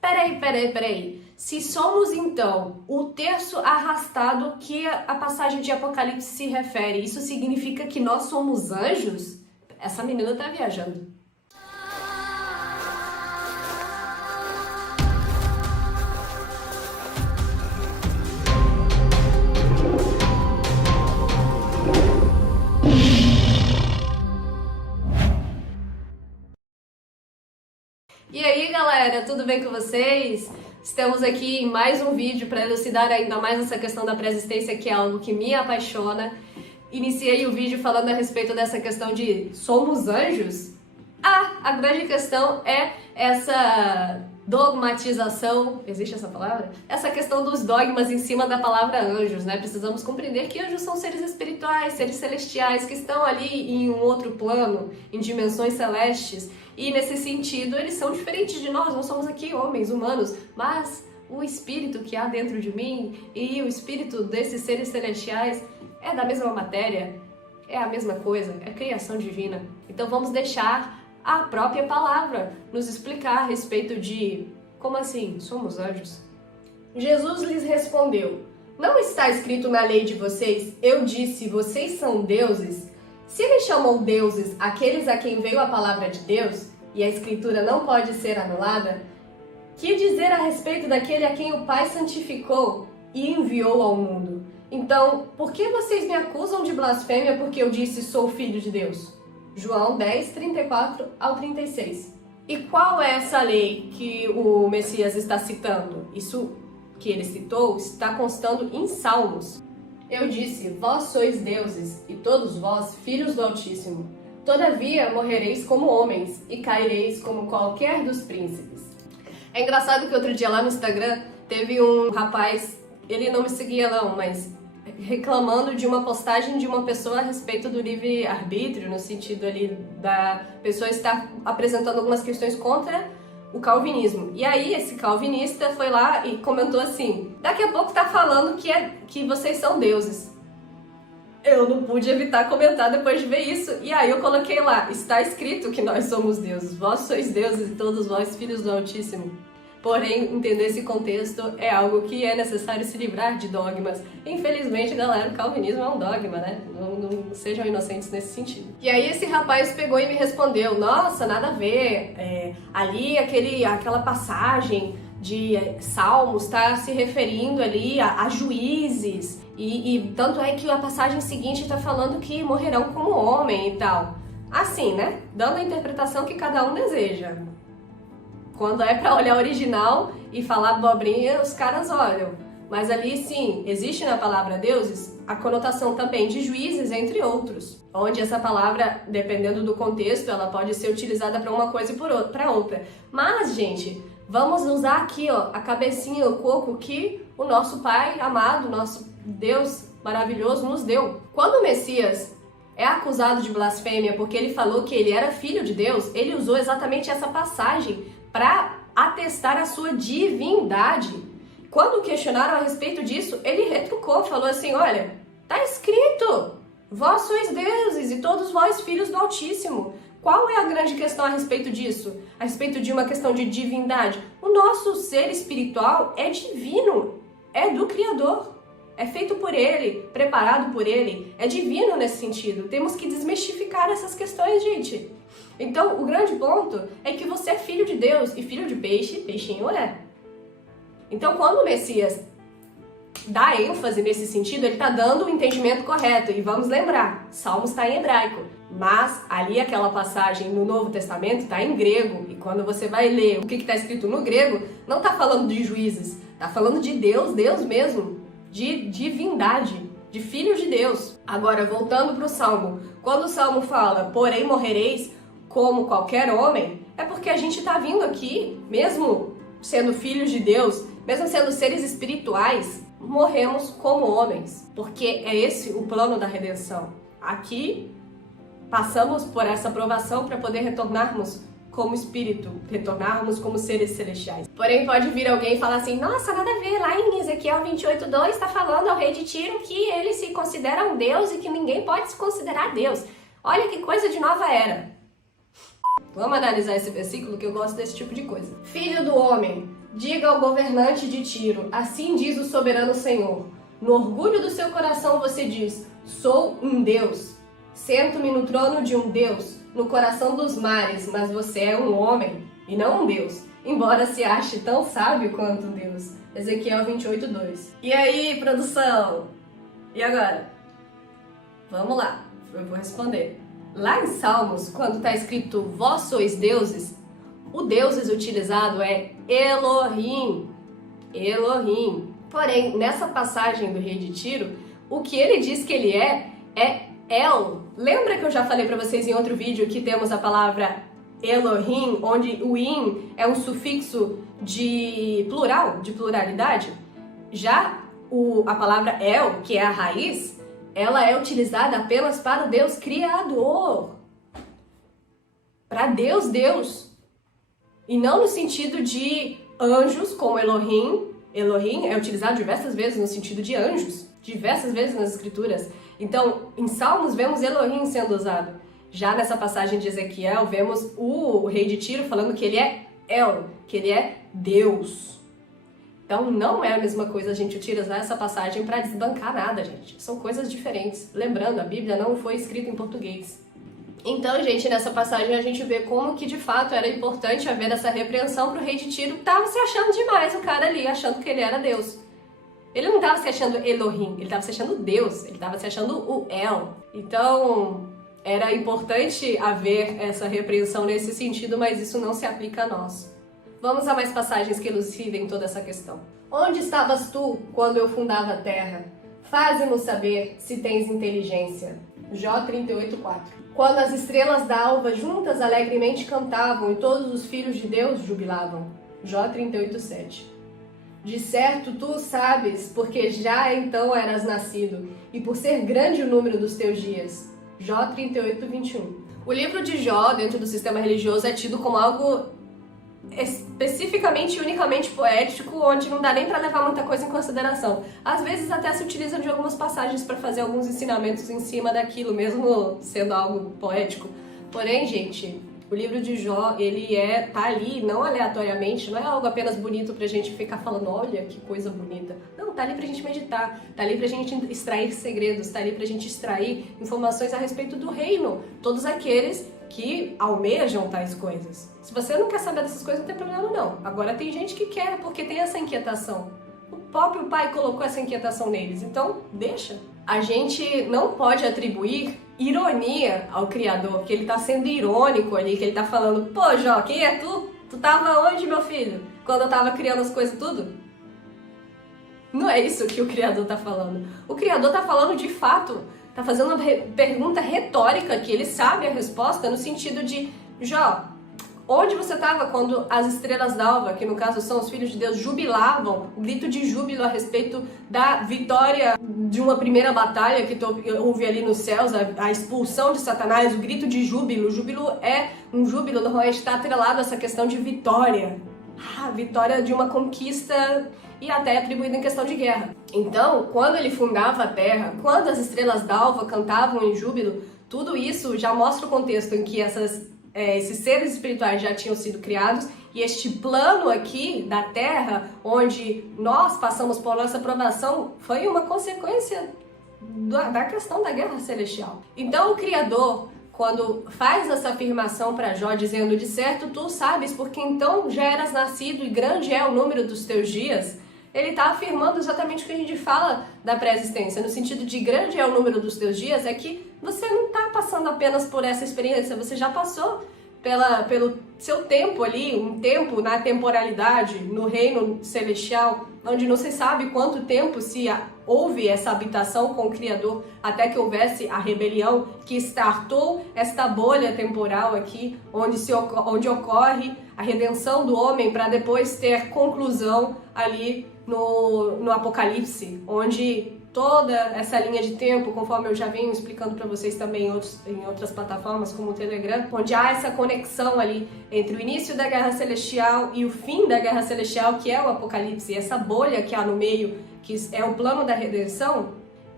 Peraí. Se somos, então, o terço arrastado que a passagem de Apocalipse se refere, isso significa que nós somos anjos? Essa menina tá viajando. E aí, galera, tudo bem com vocês? Estamos aqui em mais um vídeo para elucidar ainda mais essa questão da pré-existência, que é algo que me apaixona. Iniciei o vídeo falando a respeito dessa questão de somos anjos? A grande questão é essa dogmatização, existe essa palavra? Essa questão dos dogmas em cima da palavra anjos, né? Precisamos compreender que anjos são seres espirituais, seres celestiais, que estão ali em um outro plano, em dimensões celestes, e nesse sentido eles são diferentes de nós somos aqui homens, humanos, mas o espírito que há dentro de mim e o espírito desses seres celestiais é da mesma matéria, é a mesma coisa, é criação divina. Então vamos deixar a própria palavra nos explicar a respeito de como assim somos anjos. Jesus lhes respondeu: não está escrito na lei de vocês, eu disse, vocês são deuses? Se ele chamou deuses aqueles a quem veio a palavra de Deus, e a escritura não pode ser anulada, que dizer a respeito daquele a quem o Pai santificou e enviou ao mundo? Então, por que vocês me acusam de blasfêmia porque eu disse sou filho de Deus? João 10, 34 ao 36. E qual é essa lei que o Messias está citando? Isso que ele citou está constando em Salmos. Eu disse, vós sois deuses, e todos vós filhos do Altíssimo. Todavia morrereis como homens, e caireis como qualquer dos príncipes. É engraçado que outro dia lá no Instagram teve um rapaz, ele não me seguia não, mas reclamando de uma postagem de uma pessoa a respeito do livre-arbítrio, no sentido ali da pessoa estar apresentando algumas questões contra o calvinismo. E aí esse calvinista foi lá e comentou assim: daqui a pouco tá falando que vocês são deuses. Eu não pude evitar comentar depois de ver isso. E aí eu coloquei lá: está escrito que nós somos deuses. Vós sois deuses e todos vós filhos do Altíssimo. Porém, entender esse contexto é algo que é necessário se livrar de dogmas. Infelizmente, galera, o calvinismo é um dogma, né? Não sejam inocentes nesse sentido. E aí esse rapaz pegou e me respondeu: nossa, nada a ver, ali aquela passagem de Salmos está se referindo ali a juízes, e tanto é que a passagem seguinte está falando que morrerão como homem e tal. Assim, né? Dando a interpretação que cada um deseja. Quando é para olhar o original e falar abobrinha, os caras olham. Mas ali, sim, existe na palavra deuses a conotação também de juízes, entre outros. Onde essa palavra, dependendo do contexto, ela pode ser utilizada para uma coisa e para outra. Mas, gente, vamos usar aqui, ó, a cabecinha, o coco que o nosso Pai amado, nosso Deus maravilhoso nos deu. Quando o Messias é acusado de blasfêmia porque ele falou que ele era filho de Deus, ele usou exatamente essa passagem para atestar a sua divindade. Quando questionaram a respeito disso, ele retrucou, falou assim: olha, tá escrito, vós sois deuses e todos vós filhos do Altíssimo. Qual é a grande questão a respeito disso? A respeito de uma questão de divindade? O nosso ser espiritual é divino, é do Criador, é feito por Ele, preparado por Ele, é divino nesse sentido. Temos que desmistificar essas questões, gente. Então, o grande ponto é que você é filho de Deus, e filho de peixe, peixinho é. Então, quando o Messias dá ênfase nesse sentido, ele está dando o entendimento correto. E vamos lembrar, Salmos está em hebraico, mas ali aquela passagem no Novo Testamento está em grego. E quando você vai ler o que está escrito no grego, não está falando de juízes, está falando de Deus, Deus mesmo, de divindade, de filhos de Deus. Agora, voltando para o Salmo, quando o Salmo fala, porém morrereis como qualquer homem, é porque a gente está vindo aqui, mesmo sendo filhos de Deus, mesmo sendo seres espirituais, morremos como homens, porque é esse o plano da redenção. Aqui, passamos por essa provação para poder retornarmos como espírito, retornarmos como seres celestiais. Porém, pode vir alguém e falar assim: nossa, nada a ver, lá em Ezequiel 28:2 está falando ao rei de Tiro que ele se considera um deus e que ninguém pode se considerar Deus. Olha que coisa de nova era. Vamos analisar esse versículo, que eu gosto desse tipo de coisa. Filho do homem, Diga ao governante de Tiro, assim diz o soberano Senhor. No orgulho do seu coração você diz, sou um Deus. Sento-me no trono de um Deus, no coração dos mares, mas você é um homem e não um Deus, embora se ache tão sábio quanto um Deus. Ezequiel 28:2. E aí, produção? E agora? Vamos lá, eu vou responder. Lá em Salmos, quando está escrito vós sois deuses, o deuses utilizado é Elohim. Elohim. Porém, nessa passagem do rei de Tiro, o que ele diz que ele é El. Lembra que eu já falei para vocês em outro vídeo que temos a palavra Elohim, onde o in é um sufixo de plural, de pluralidade? Já a palavra El, que é a raiz, ela é utilizada apenas para o Deus Criador. Para Deus, Deus. E não no sentido de anjos, como Elohim. Elohim é utilizado diversas vezes no sentido de anjos, diversas vezes nas escrituras. Então, em Salmos vemos Elohim sendo usado. Já nessa passagem de Ezequiel, vemos o rei de Tiro falando que ele é El, que ele é Deus. Então, não é a mesma coisa a gente utilizar essa passagem para desbancar nada, gente. São coisas diferentes. Lembrando, a Bíblia não foi escrita em português. Então, gente, nessa passagem a gente vê como que de fato era importante haver essa repreensão para o rei de Tiro. Tava se achando demais o cara ali, achando que ele era Deus. Ele não estava se achando Elohim, ele estava se achando Deus, ele estava se achando o El. Então, era importante haver essa repreensão nesse sentido, mas isso não se aplica a nós. Vamos a mais passagens que elucidem toda essa questão. Onde estavas tu quando eu fundava a terra? Faze-nos saber se tens inteligência. Jó 38:4. Quando as estrelas da alva juntas alegremente cantavam e todos os filhos de Deus jubilavam. Jó 38:7. De certo tu sabes, porque já então eras nascido, e por ser grande o número dos teus dias. Jó 38:21. O livro de Jó, dentro do sistema religioso, é tido como algo especificamente e unicamente poético, onde não dá nem para levar muita coisa em consideração. Às vezes até se utiliza de algumas passagens para fazer alguns ensinamentos em cima daquilo, mesmo sendo algo poético. Porém, gente, o livro de Jó, ele tá ali, não aleatoriamente, não é algo apenas bonito pra gente ficar falando, olha que coisa bonita. Não, tá ali pra gente meditar, tá ali pra gente extrair segredos, tá ali pra gente extrair informações a respeito do reino. Todos aqueles que almejam tais coisas. Se você não quer saber dessas coisas, não tem problema não. Agora tem gente que quer, porque tem essa inquietação. O próprio pai colocou essa inquietação neles, então deixa. A gente não pode atribuir ironia ao Criador, que ele tá sendo irônico ali, que ele tá falando, pô Jó, quem é tu? Tu tava onde, meu filho? Quando eu tava criando as coisas tudo? Não é isso que o Criador tá falando. O Criador tá falando de fato, tá fazendo uma pergunta retórica que ele sabe a resposta no sentido de, Jó, onde você estava quando as estrelas d'alva, que no caso são os filhos de Deus, jubilavam, o grito de júbilo a respeito da vitória de uma primeira batalha que houve ali nos céus, a expulsão de Satanás, o grito de júbilo. O júbilo é um júbilo, normalmente está atrelado a essa questão de vitória. Vitória de uma conquista e até atribuída em questão de guerra. Então, quando ele fundava a terra, quando as estrelas d'alva cantavam em júbilo, tudo isso já mostra o contexto em que esses seres espirituais já tinham sido criados e este plano aqui da Terra, onde nós passamos por nossa provação, foi uma consequência da questão da guerra celestial. Então o Criador, quando faz essa afirmação para Jó, dizendo, de certo tu sabes, porque então já eras nascido e grande é o número dos teus dias, ele está afirmando exatamente o que a gente fala da pré-existência, no sentido de grande é o número dos teus dias, é que você não está passando apenas por essa experiência, você já passou pelo seu tempo ali, um tempo na temporalidade, no reino celestial, onde não se sabe quanto tempo se houve essa habitação com o Criador, até que houvesse a rebelião que startou esta bolha temporal aqui, onde ocorre a redenção do homem para depois ter conclusão ali no Apocalipse, onde toda essa linha de tempo, conforme eu já venho explicando para vocês também em outras plataformas como o Telegram, onde há essa conexão ali entre o início da Guerra Celestial e o fim da Guerra Celestial, que é o Apocalipse, essa bolha que há no meio, que é o plano da redenção,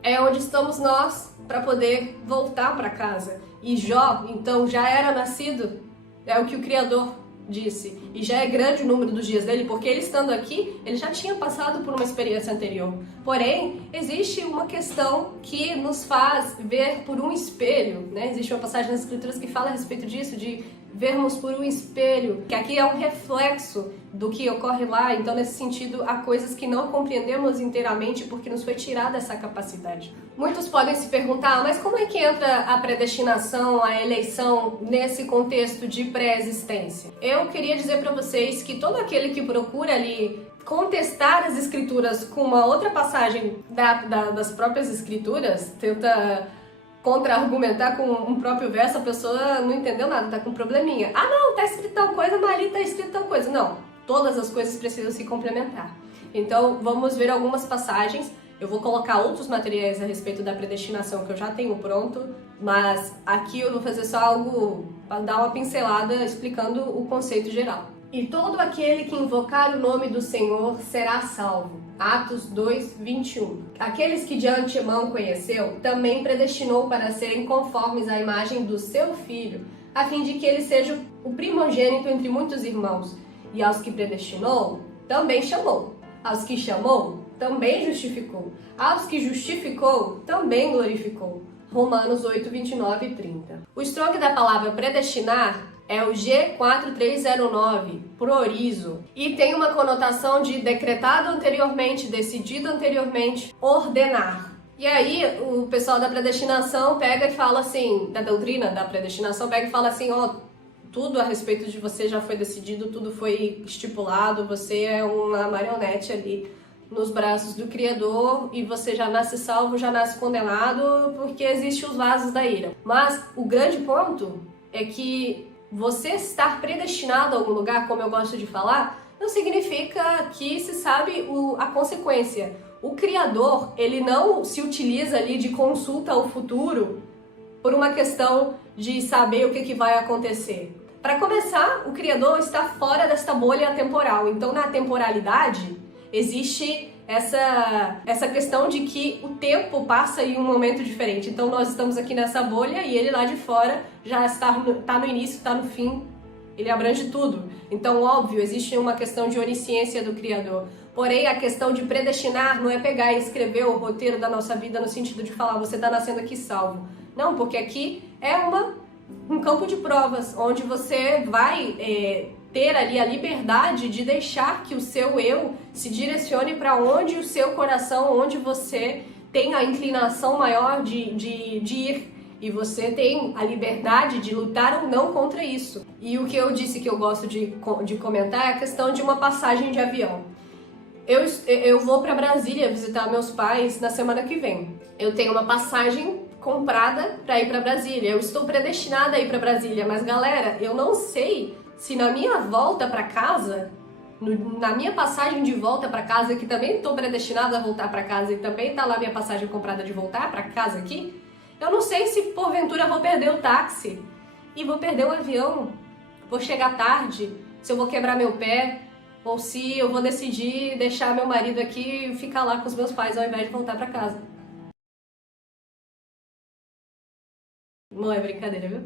é onde estamos nós para poder voltar para casa. E Jó, então, já era nascido, é o que o Criador disse, e já é grande o número dos dias dele, porque ele estando aqui, ele já tinha passado por uma experiência anterior. Porém, existe uma questão que nos faz ver por um espelho, né? Existe uma passagem nas Escrituras que fala a respeito disso, de vermos por um espelho, que aqui é um reflexo do que ocorre lá. Então, nesse sentido, há coisas que não compreendemos inteiramente porque nos foi tirada essa capacidade. Muitos podem se perguntar, mas como é que entra a predestinação, a eleição nesse contexto de pré-existência? Eu queria dizer para vocês que todo aquele que procura ali contestar as escrituras com uma outra passagem das próprias escrituras, tenta contra-argumentar com um próprio verso, a pessoa não entendeu nada, tá com um probleminha. Ah não, tá escrito tal coisa, mas ali tá escrito tal coisa. Não, todas as coisas precisam se complementar. Então vamos ver algumas passagens. Eu vou colocar outros materiais a respeito da predestinação que eu já tenho pronto, mas aqui eu vou fazer só algo para dar uma pincelada explicando o conceito geral. E todo aquele que invocar o nome do Senhor será salvo. Atos 2, 21. Aqueles que de antemão conheceu, também predestinou para serem conformes à imagem do seu Filho, a fim de que ele seja o primogênito entre muitos irmãos. E aos que predestinou, também chamou. Aos que chamou, também justificou. Aos que justificou, também glorificou. Romanos 8, 29 e 30. O strong da palavra predestinar é o G4309, prorizo, e tem uma conotação de decretado anteriormente, decidido anteriormente, ordenar. E aí o pessoal da predestinação pega e fala assim, da doutrina da predestinação, pega e fala assim, ó, tudo a respeito de você já foi decidido, tudo foi estipulado, você é uma marionete ali nos braços do Criador e você já nasce salvo, já nasce condenado, porque existem os vasos da ira. Mas o grande ponto é que você estar predestinado a algum lugar, como eu gosto de falar, não significa que se sabe a consequência. O Criador, ele não se utiliza ali de consulta ao futuro por uma questão de saber o que vai acontecer. Para começar, o Criador está fora desta bolha temporal. Então, na temporalidade, existe essa questão de que o tempo passa em um momento diferente. Então nós estamos aqui nessa bolha e ele lá de fora já está no início, está no fim, ele abrange tudo. Então, óbvio, existe uma questão de onisciência do Criador. Porém, a questão de predestinar não é pegar e escrever o roteiro da nossa vida no sentido de falar, você está nascendo aqui salvo. Não, porque aqui é um campo de provas, onde você vai ter ali a liberdade de deixar que o seu eu se direcione para onde o seu coração, onde você tem a inclinação maior de ir. E você tem a liberdade de lutar ou não contra isso. E o que eu disse que eu gosto de comentar é a questão de uma passagem de avião. Eu vou para Brasília visitar meus pais na semana que vem. Eu tenho uma passagem comprada para ir para Brasília. Eu estou predestinada a ir para Brasília, mas galera, eu não sei se na minha volta para casa, na minha passagem de volta para casa, que também estou predestinada a voltar para casa e também está lá minha passagem comprada de voltar para casa aqui, eu não sei se porventura vou perder o táxi e vou perder o avião, vou chegar tarde, se eu vou quebrar meu pé, ou se eu vou decidir deixar meu marido aqui e ficar lá com os meus pais ao invés de voltar para casa. Não é brincadeira, viu?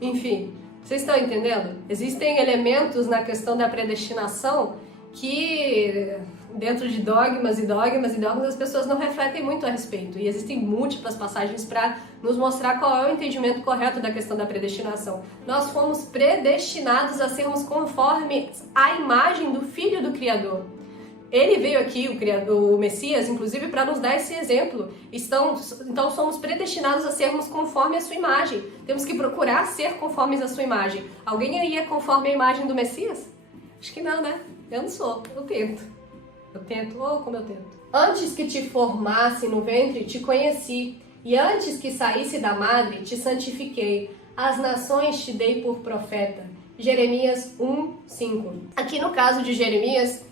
Enfim, vocês estão entendendo? Existem elementos na questão da predestinação que, dentro de dogmas e dogmas e dogmas, as pessoas não refletem muito a respeito. E existem múltiplas passagens para nos mostrar qual é o entendimento correto da questão da predestinação. Nós fomos predestinados a sermos conformes à imagem do Filho do Criador. Ele veio aqui, o Messias, inclusive, para nos dar esse exemplo. Então somos predestinados a sermos conforme a sua imagem. Temos que procurar ser conformes à sua imagem. Alguém aí é conforme a imagem do Messias? Acho que não, né? Eu não sou, eu tento. Como eu tento. Antes que te formasse no ventre, te conheci. E antes que saísse da madre, te santifiquei. As nações te dei por profeta. Jeremias 1:5. Aqui no caso de Jeremias,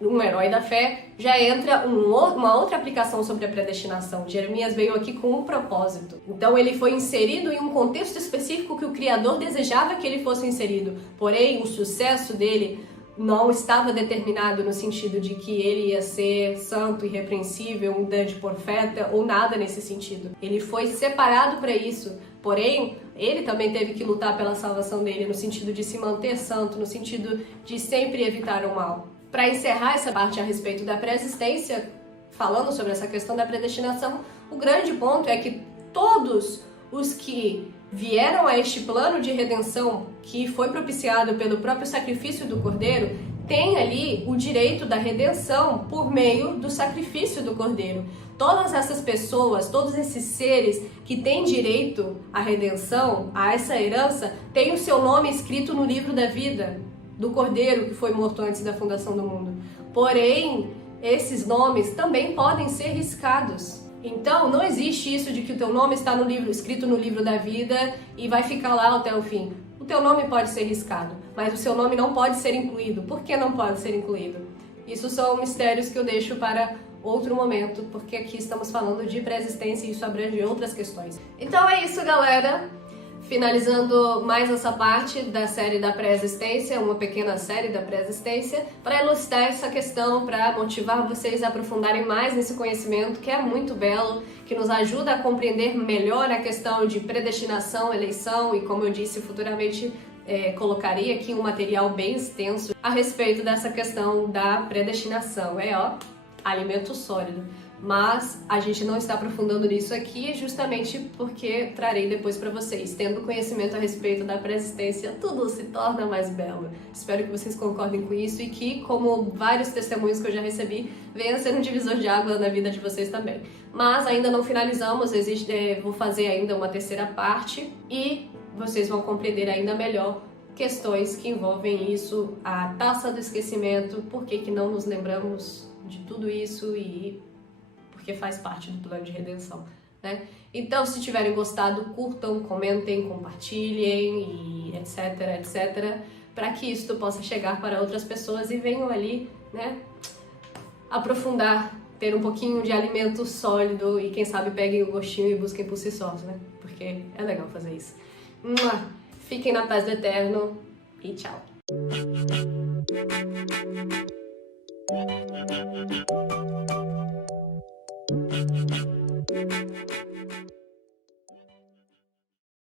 um herói da fé, já entra uma outra aplicação sobre a predestinação. Jeremias veio aqui com um propósito. Então ele foi inserido em um contexto específico que o Criador desejava que ele fosse inserido. Porém, o sucesso dele não estava determinado no sentido de que ele ia ser santo, irrepreensível, um grande profeta ou nada nesse sentido. Ele foi separado para isso. Porém, Ele também teve que lutar pela salvação dele, no sentido de se manter santo, no sentido de sempre evitar o mal. Para encerrar essa parte a respeito da pré-existência, falando sobre essa questão da predestinação, o grande ponto é que todos os que vieram a este plano de redenção, que foi propiciado pelo próprio sacrifício do Cordeiro, têm ali o direito da redenção por meio do sacrifício do Cordeiro. Todas essas pessoas, todos esses seres que têm direito à redenção, a essa herança, têm o seu nome escrito no livro da vida do Cordeiro que foi morto antes da fundação do mundo. Porém, esses nomes também podem ser riscados. Então, não existe isso de que o teu nome está no livro, escrito no livro da vida e vai ficar lá até o fim. O teu nome pode ser riscado, mas o seu nome não pode ser incluído. Por que não pode ser incluído? Isso são mistérios que eu deixo para outro momento, porque aqui estamos falando de pré-existência e isso abrange outras questões. Então é isso, galera. Finalizando mais essa parte da série da pré-existência, uma pequena série da pré-existência, para elucidar essa questão, para motivar vocês a aprofundarem mais nesse conhecimento que é muito belo, que nos ajuda a compreender melhor a questão de predestinação, eleição e, como eu disse, futuramente colocaria aqui um material bem extenso a respeito dessa questão da predestinação. Alimento sólido. Mas a gente não está aprofundando nisso aqui justamente porque trarei depois para vocês. Tendo conhecimento a respeito da pré-existência, tudo se torna mais belo. Espero que vocês concordem com isso e que, como vários testemunhos que eu já recebi, venha a ser um divisor de água na vida de vocês também. Mas ainda não finalizamos, vou fazer ainda uma terceira parte e vocês vão compreender ainda melhor questões que envolvem isso, a taça do esquecimento, por que não nos lembramos de tudo isso e porque faz parte do plano de redenção, né? Então, se tiverem gostado, curtam, comentem, compartilhem e etc, para que isso possa chegar para outras pessoas e venham ali, né, aprofundar, ter um pouquinho de alimento sólido e quem sabe peguem o gostinho e busquem por si sós, né? Porque é legal fazer isso. Fiquem na paz do Eterno e tchau!